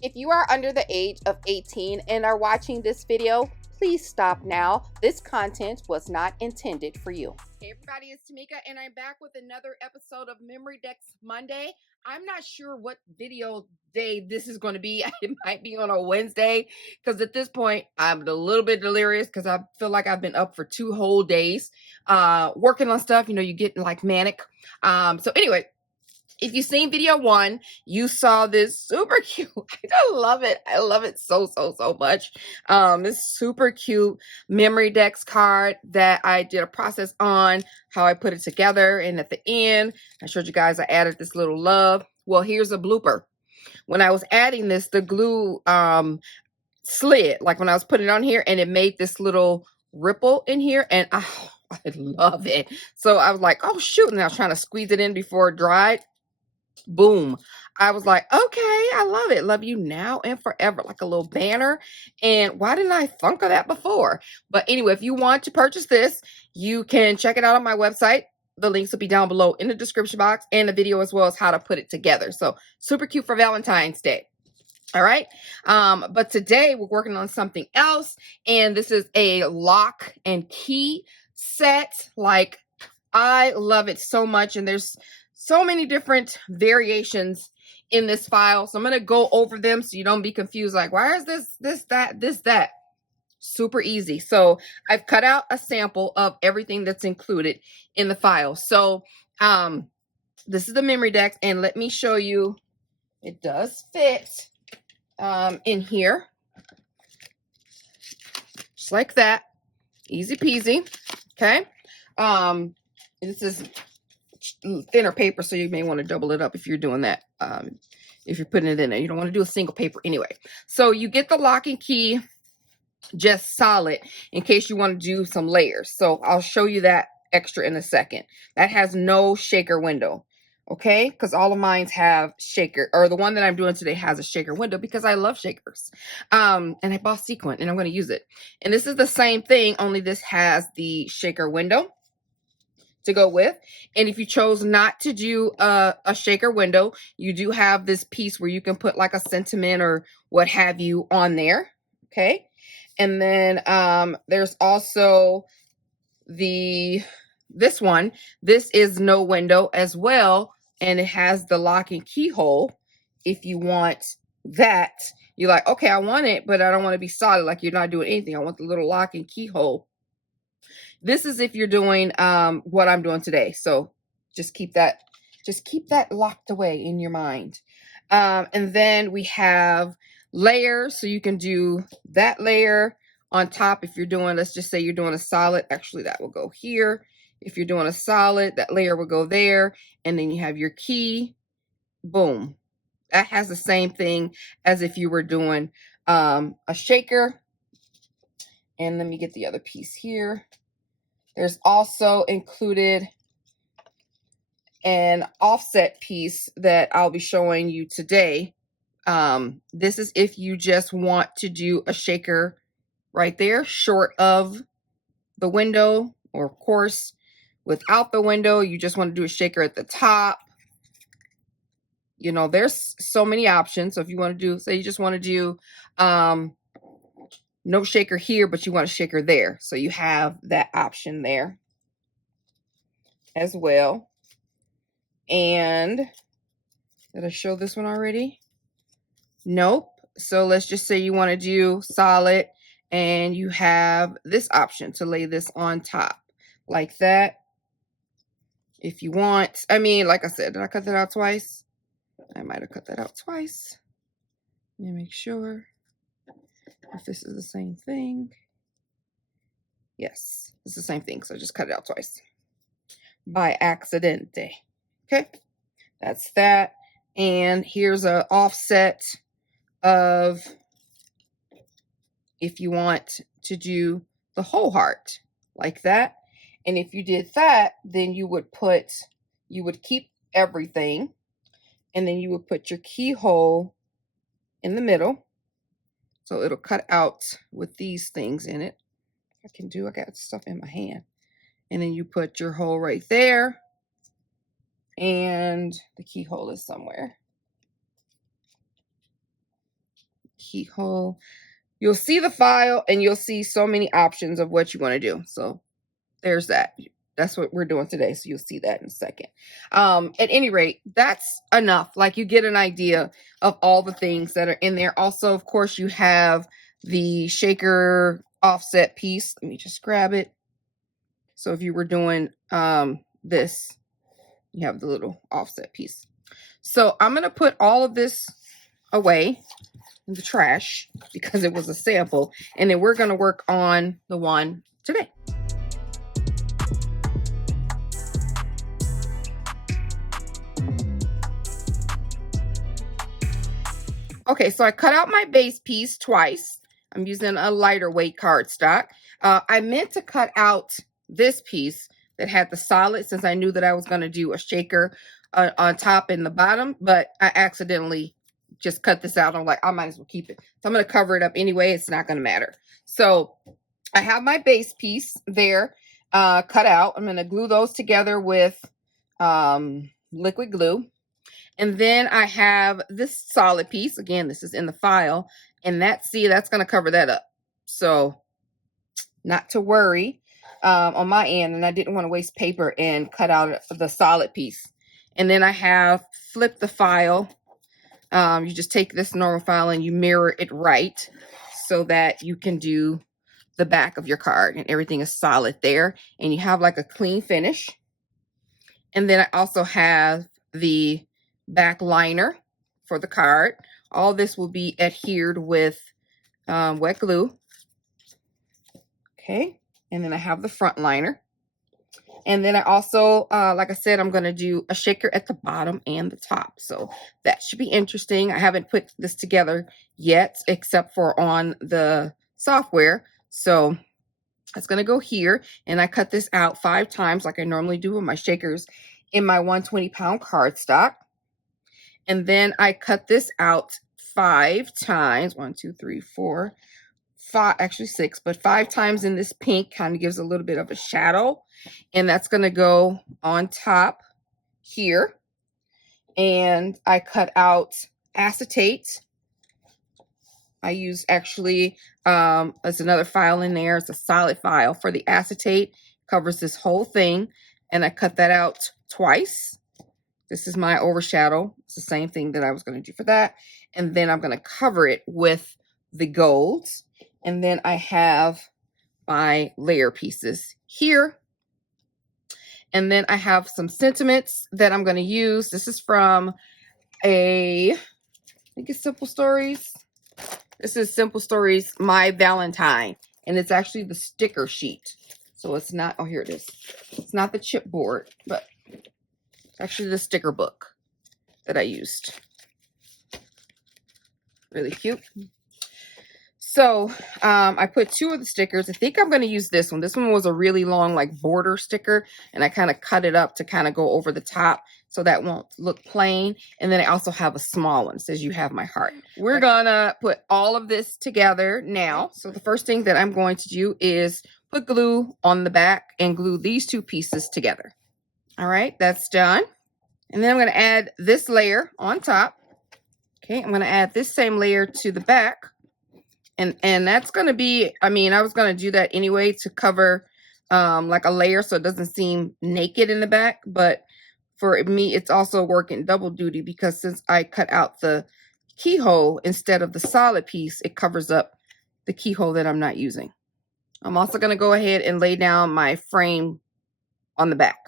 If you are under the age of 18 and are watching this video, please stop now. This content was not intended for you. Hey everybody, it's TMIKA and I'm back with another episode of Memory Decks Monday. I'm not sure what video day this is going to be. It might be on a Wednesday because at this point I'm a little bit delirious because I feel like I've been up for 2 whole days working on stuff. You know, you get like manic. So anyway, if you've seen video 1, you saw this super cute. I love it. I love it so much. This super cute memory decks card that I did a process on how I put it together. And at the end, I showed you guys I added this little love. Well, here's a blooper. When I was adding this, the glue slid, like when I was putting it on here, and it made this little ripple in here. And I love it. So I was like, oh shoot. And I was trying to squeeze it in before it dried. Boom. I was like, okay, I love it. Love you now and forever, like a little banner. And why didn't I think of that before? But anyway, if you want to purchase this, you can check it out on my website. The links will be down below in the description box and the video as well as how to put it together. So super cute for Valentine's Day. All right. But today we're working on something else. And this is a lock and key set. Like, I love it so much. And there's so many different variations in this file. So I'm going to go over them so you don't be confused. Like, why is this, that? Super easy. So I've cut out a sample of everything that's included in the file. So this is the memory deck. And let me show you, it does fit in here. Just like that. Easy peasy. Okay. This is thinner paper, so you may want to double it up if you're doing that. If you're putting it in there, you don't want to do a single paper anyway. So you get the lock and key just solid in case you want to do some layers. So I'll show you that extra in a second. That has no shaker window. Okay, because all of mine have shaker, or the one that I'm doing today has a shaker window because I love shakers. And I bought sequin and I'm going to use it. And this is the same thing, only this has the shaker window to go with. And if you chose not to do a shaker window, you do have this piece where you can put like a sentiment or what have you on there. Okay. And then there's also this one. This is no window as well. And it has the lock and key hole. If you want that, you're like, okay, I want it, but I don't want to be solid. Like you're not doing anything. I want the little lock and key hole. This is if you're doing what I'm doing today. So just keep that locked away in your mind. And then we have layers. So you can do that layer on top if you're doing, let's just say you're doing a solid. Actually, that will go here. If you're doing a solid, that layer will go there. And then you have your key. Boom. That has the same thing as if you were doing a shaker. And let me get the other piece here. There's also included an offset piece that I'll be showing you today. This is if you just want to do a shaker right there, short of the window, or of course, without the window, you just want to do a shaker at the top. You know, there's so many options. So if you want to do, say you just want to do no shaker here, but you want a shaker there. So you have that option there as well. And did I show this one already? Nope. So let's just say you want to do solid and you have this option to lay this on top like that. If you want, I mean, like I said, did I cut that out twice? I might have cut that out twice. Let me make sure if this is the same thing. Yes, it's the same thing. So I just cut it out twice by accident. Okay, that's that. And here's an offset of if you want to do the whole heart like that. And if you did that, then you would keep everything. And then you would put your keyhole in the middle. So it'll cut out with these things in it. I got stuff in my hand. And then you put your hole right there. And the keyhole is somewhere. keyhole. You'll see the file and you'll see so many options of what you want to do. So there's that. That's what we're doing today. So you'll see that in a second. At any rate, that's enough. Like, you get an idea of all the things that are in there. Also, of course, you have the shaker offset piece. Let me just grab it. So if you were doing this, you have the little offset piece. So I'm going to put all of this away in the trash because it was a sample. And then we're going to work on the one today. Okay, so I cut out my base piece twice. I'm using a lighter weight cardstock. I meant to cut out this piece that had the solid, since I knew that I was going to do a shaker on top and the bottom, but I accidentally just cut this out. I'm like, I might as well keep it. So I'm going to cover it up anyway. It's not going to matter. So I have my base piece there cut out. I'm going to glue those together with liquid glue. And then I have this solid piece. Again, this is in the file. And that's going to cover that up. So not to worry on my end. And I didn't want to waste paper and cut out the solid piece. And then I have flipped the file. You just take this normal file and you mirror it right so that you can do the back of your card. And everything is solid there. And you have like a clean finish. And then I also have the back liner for the card. All this will be adhered with wet glue. Okay, and then I have the front liner. And then I also, like I said, I'm going to do a shaker at the bottom and the top. So that should be interesting. I haven't put this together yet, except for on the software. So it's going to go here. And I cut this out 5 times like I normally do with my shakers in my 120-pound cardstock. And then I cut this out 5 times. 1, 2, 3, 4, 5, actually 6, but 5 times in this pink. Kind of gives a little bit of a shadow. And that's going to go on top here. And I cut out acetate. I use actually, there's another file in there. It's a solid file for the acetate. Covers this whole thing. And I cut that out twice. This is my overshadow. It's the same thing that I was going to do for that. And then I'm going to cover it with the golds. And then I have my layer pieces here. And then I have some sentiments that I'm going to use. This is from I think it's Simple Stories. This is Simple Stories, My Valentine. And it's actually the sticker sheet. So it's not, oh, here it is. It's not the chipboard, but actually the sticker book that I used. Really cute. So I put 2 of the stickers. I think I'm going to use this one. This one was a really long like border sticker, and I kind of cut it up to kind of go over the top so that won't look plain. And then I also have a small one. It says you have my heart. We're gonna put all of this together now. So the first thing that I'm going to do is put glue on the back and glue these 2 pieces together. All right, that's done. And then I'm going to add this layer on top. Okay, I'm going to add this same layer to the back. And that's going to be, I mean, I was going to do that anyway to cover like a layer so it doesn't seem naked in the back. But for me, it's also working double duty because since I cut out the keyhole instead of the solid piece, it covers up the keyhole that I'm not using. I'm also going to go ahead and lay down my frame on the back.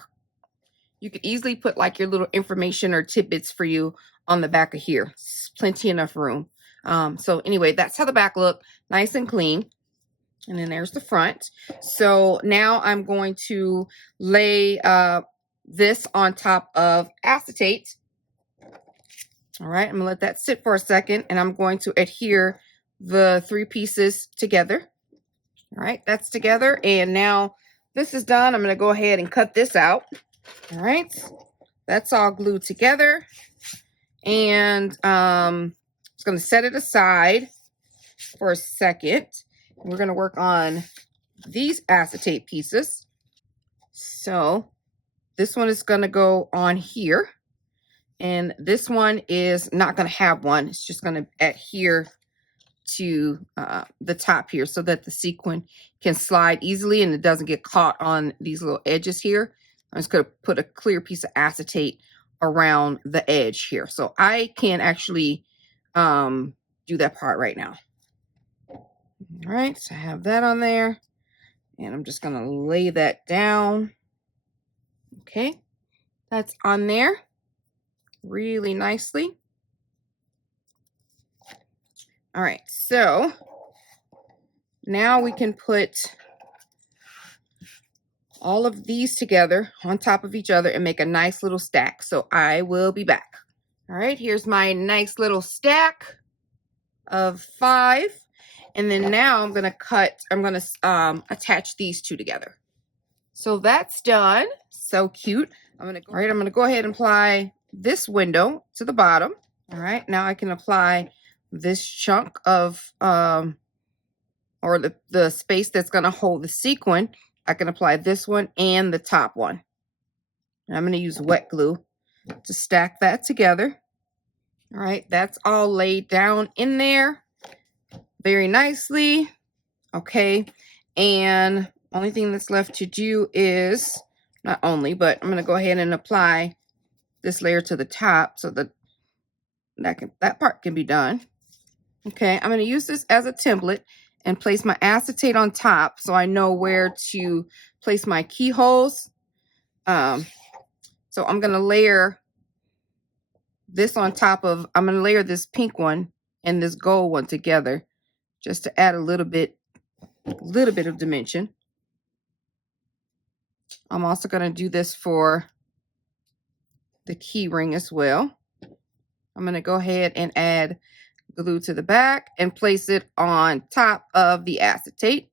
You could easily put like your little information or tidbits for you on the back of here. It's plenty enough room. So anyway, that's how the back look, nice and clean. And then there's the front. So now I'm going to lay this on top of acetate. All right, I'm gonna let that sit for a second, and I'm going to adhere the 3 pieces together. All right, that's together. And now this is done. I'm gonna go ahead and cut this out. All right, that's all glued together. And I'm just going to set it aside for a second. We're going to work on these acetate pieces. So this one is going to go on here. And this one is not going to have one. It's just going to adhere to the top here so that the sequin can slide easily and it doesn't get caught on these little edges here. I'm just going to put a clear piece of acetate around the edge here. So I can actually do that part right now. All right, so I have that on there. And I'm just going to lay that down. Okay, that's on there really nicely. All right, so now we can put all of these together on top of each other and make a nice little stack. So I will be back. All right, here's my nice little stack of 5. And then now I'm going to attach these 2 together. So that's done. So cute. All right, I'm going to go ahead and apply this window to the bottom. All right, now I can apply this chunk of, or the space that's going to hold the sequin. I can apply this one and the top one. And I'm going to use wet glue to stack that together. All right, that's all laid down in there very nicely. Okay, and only thing that's left to do is, not only, but I'm going to go ahead and apply this layer to the top so that that part can be done. Okay, I'm going to use this as a template and place my acetate on top so I know where to place my keyholes. So I'm going to layer this on top of, I'm going to layer this pink one and this gold one together just to add a little bit of dimension. I'm also going to do this for the key ring as well. I'm going to go ahead and add glue to the back and place it on top of the acetate.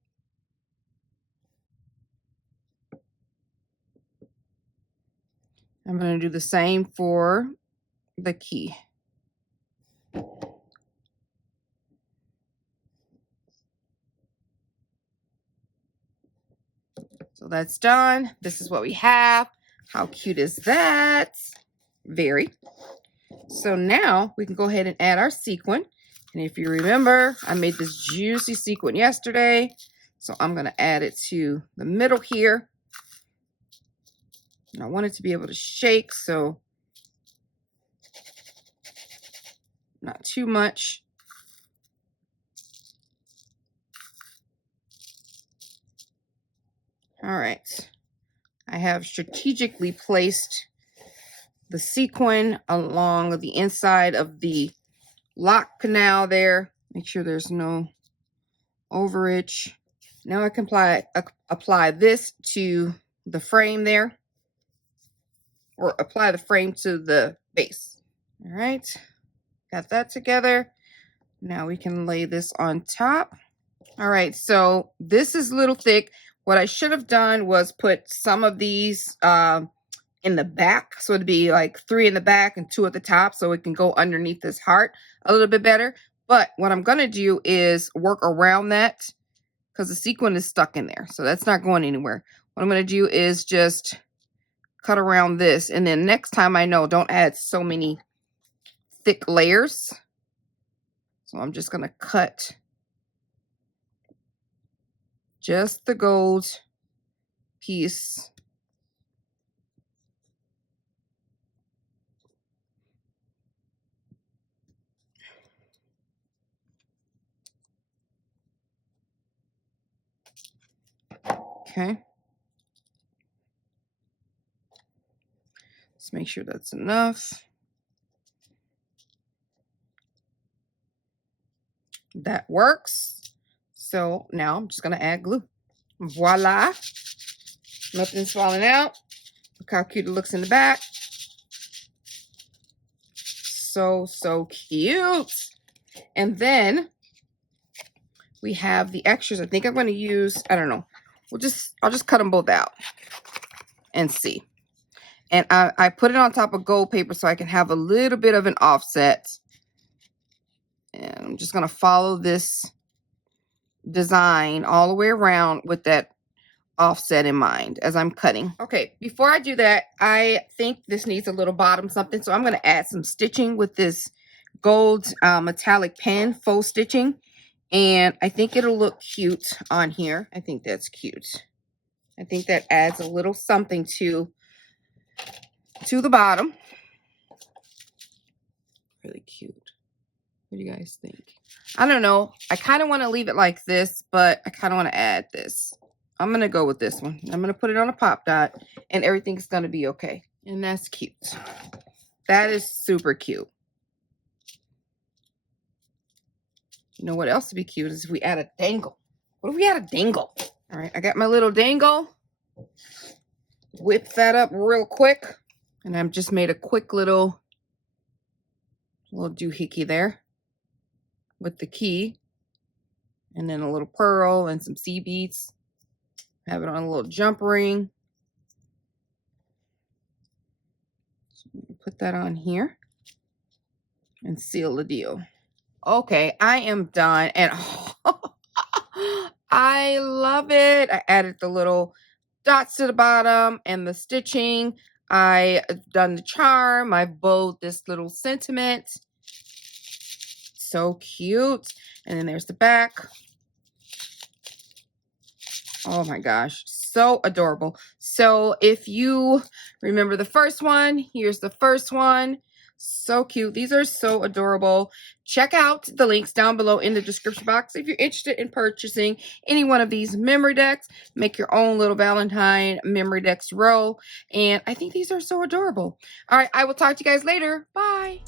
I'm going to do the same for the key. So that's done. This is what we have. How cute is that? Very. So now we can go ahead and add our sequin. And if you remember, I made this juicy sequin yesterday. So I'm going to add it to the middle here. And I want it to be able to shake, so not too much. All right. I have strategically placed the sequin along the inside of the lock canal there. Make sure there's no overage. Now I can apply this to the frame there, or apply the frame to the base. All right, got that together. Now we can lay this on top. All right, so this is a little thick. What I should have done was put some of these in the back. So it'd be like 3 in the back and 2 at the top, so it can go underneath this heart a little bit better. But what I'm going to do is work around that because the sequin is stuck in there. So that's not going anywhere. What I'm going to do is just cut around this. And then next time, I know, don't add so many thick layers. So I'm just going to cut just the gold piece. Okay. Let's make sure that's enough. That works. So now I'm just going to add glue. Voila. Nothing's falling out. Look how cute it looks in the back. So, so cute. And then we have the extras. I think I'm going to use, I don't know. I'll just cut them both out and see. And I put it on top of gold paper so I can have a little bit of an offset. And I'm just going to follow this design all the way around with that offset in mind as I'm cutting. Okay, before I do that, I think this needs a little bottom something. So I'm going to add some stitching with this gold metallic pen, faux stitching. And I think it'll look cute on here. I think that's cute. I think that adds a little something to the bottom. Really cute. What do you guys think? I don't know. I kind of want to leave it like this, but I kind of want to add this. I'm going to go with this one. I'm going to put it on a pop dot, and everything's going to be okay. And that's cute. That is super cute. You know what else would be cute is if we add a dangle. What if we add a dangle? All right, I got my little dangle. Whip that up real quick. And I've just made a quick little doohickey there with the key. And then a little pearl and some sea beads. Have it on a little jump ring. So put that on here and seal the deal. Okay, I am done, and I love it. I added the little dots to the bottom and the stitching. I've done the charm. I've bowed this little sentiment. So cute. And then there's the back. Oh my gosh, so adorable. So if you remember the first one, here's the first one. So cute. These are so adorable. Check out the links down below in the description box if you're interested in purchasing any one of these memory decks. Make your own little Valentine memory decks row. And I think these are so adorable. All right, I will talk to you guys later. Bye.